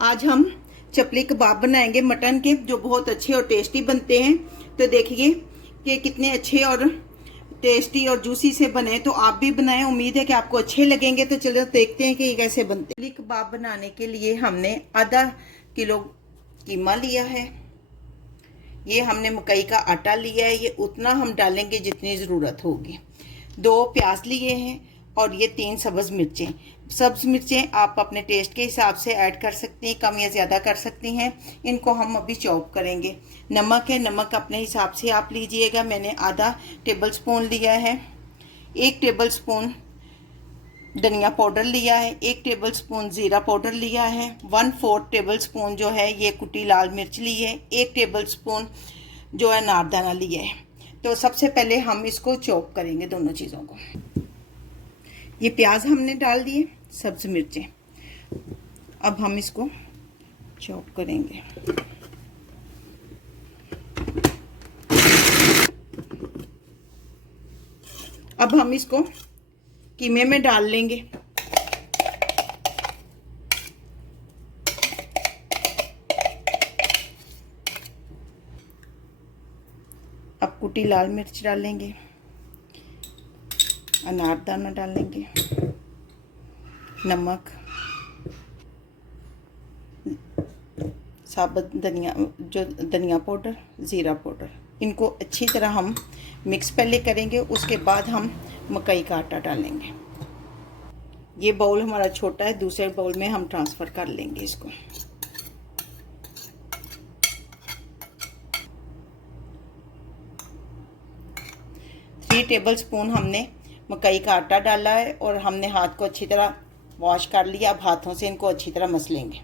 आज हम चपली कबाब बनाएंगे मटन के, जो बहुत अच्छे और टेस्टी बनते हैं। तो देखिए कि कितने अच्छे और टेस्टी और जूसी से बने, तो आप भी बनाएं। उम्मीद है कि आपको अच्छे लगेंगे। तो चलो देखते हैं कि ये कैसे बनते हैं। चपली कबाब बनाने के लिए हमने आधा किलो कीमा लिया है। ये हमने मकई का आटा लिया है, ये उतना हम डालेंगे जितनी ज़रूरत होगी। 2 प्याज लिए हैं और ये 3 सब्ज़ मिर्चें। सब्ज़ मिर्चें आप अपने टेस्ट के हिसाब से ऐड कर सकती हैं, कम या ज़्यादा कर सकती हैं। इनको हम अभी चॉप करेंगे। नमक है, नमक अपने हिसाब से आप लीजिएगा। मैंने आधा टेबल स्पून लिया है। 1 टेबल स्पून धनिया पाउडर लिया है। 1 टेबल स्पून ज़ीरा पाउडर लिया है। 1/4 टेबल स्पून जो है ये कुटी लाल मिर्च ली है। 1 टेबल स्पून जो है अनारदाना लिया है। तो सबसे पहले हम इसको चॉप करेंगे दोनों चीज़ों को। ये प्याज हमने डाल दिए, सब्ज़ मिर्चें। अब हम इसको चॉप करेंगे। अब हम इसको कीमे में डाल लेंगे। अब कुटी लाल मिर्च डालेंगे, अनारदाना डालेंगे, नमक, साबुत धनिया, जो धनिया पाउडर, ज़ीरा पाउडर, इनको अच्छी तरह हम मिक्स पहले करेंगे। उसके बाद हम मकई का आटा डालेंगे। ये बाउल हमारा छोटा है, दूसरे बाउल में हम ट्रांसफ़र कर लेंगे इसको। थ्री टेबल स्पून हमने मकई का आटा डाला है और हमने हाथ को अच्छी तरह वॉश कर लिया। अब हाथों से इनको अच्छी तरह मस लेंगे।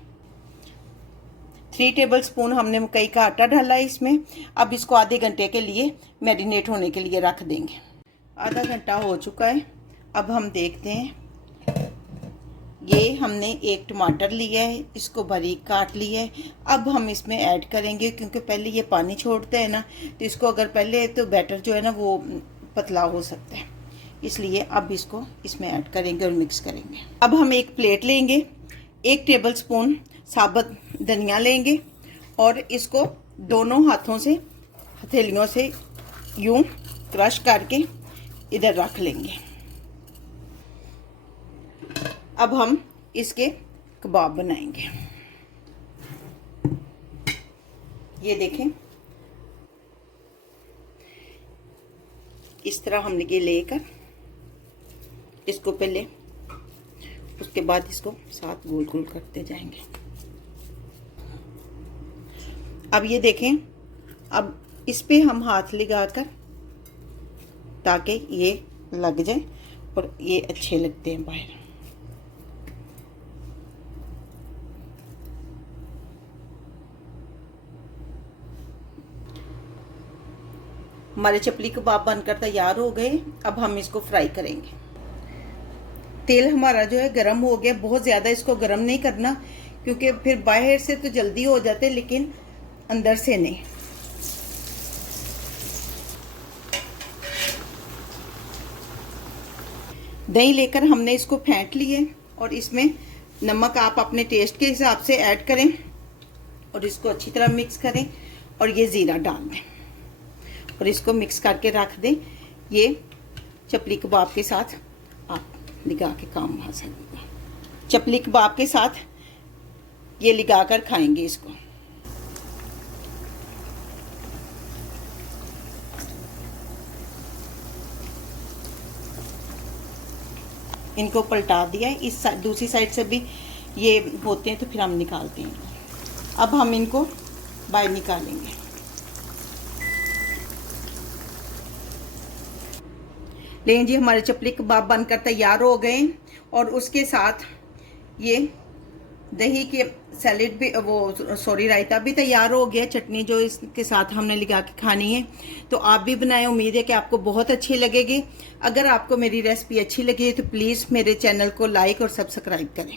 3 टेबल स्पून हमने मकई का आटा डाला है इसमें। अब इसको आधे घंटे के लिए मैरिनेट होने के लिए रख देंगे। आधा घंटा हो चुका है। अब हम देखते हैं। ये हमने 1 टमाटर लिया है, इसको बारीक काट लिया है। अब हम इसमें ऐड करेंगे, क्योंकि पहले ये पानी छोड़ता है ना, तो इसको अगर पहले तो बैटर जो है ना वो पतला हो सकता है, इसलिए अब इसको इसमें ऐड करेंगे और मिक्स करेंगे। अब हम एक प्लेट लेंगे, 1 टेबल स्पून साबुत धनिया लेंगे और इसको दोनों हाथों से, हथेलियों से यूं क्रश करके इधर रख लेंगे। अब हम इसके कबाब बनाएंगे। ये देखें, इस तरह हमने ये लेकर इसको पहले, उसके बाद इसको साथ गोल गोल करते जाएंगे। अब ये देखें, अब इस पे हम हाथ लगाकर, ताकि ये लग जाए और ये अच्छे लगते हैं बाहर। हमारे चपली कबाब बनकर तैयार हो गए। अब हम इसको फ्राई करेंगे। तेल हमारा जो है गरम हो गया। बहुत ज़्यादा इसको गरम नहीं करना, क्योंकि फिर बाहर से तो जल्दी हो जाते लेकिन अंदर से नहीं। दही लेकर हमने इसको फेंट लिए और इसमें नमक आप अपने टेस्ट के हिसाब से ऐड करें और इसको अच्छी तरह मिक्स करें और ये ज़ीरा डाल दें और इसको मिक्स करके रख दें। ये चपली कबाब के साथ आप लगा के काम आ सकते हैं। चपली कबाब के साथ ये लगा कर खाएंगे इसको। इनको पलटा दिया है। इस दूसरी साइड से भी ये होते हैं, तो फिर हम निकालते हैं। अब हम इनको बाहर निकालेंगे। लेकिन जी हमारे चपली कबाब बनकर तैयार हो गए और उसके साथ ये दही के सैलेड भी, रायता भी तैयार हो गया। चटनी जो इसके साथ हमने लगा के खानी है। तो आप भी बनाएं। उम्मीद है कि आपको बहुत अच्छी लगेगी। अगर आपको मेरी रेसिपी अच्छी लगी तो प्लीज़ मेरे चैनल को लाइक और सब्सक्राइब करें।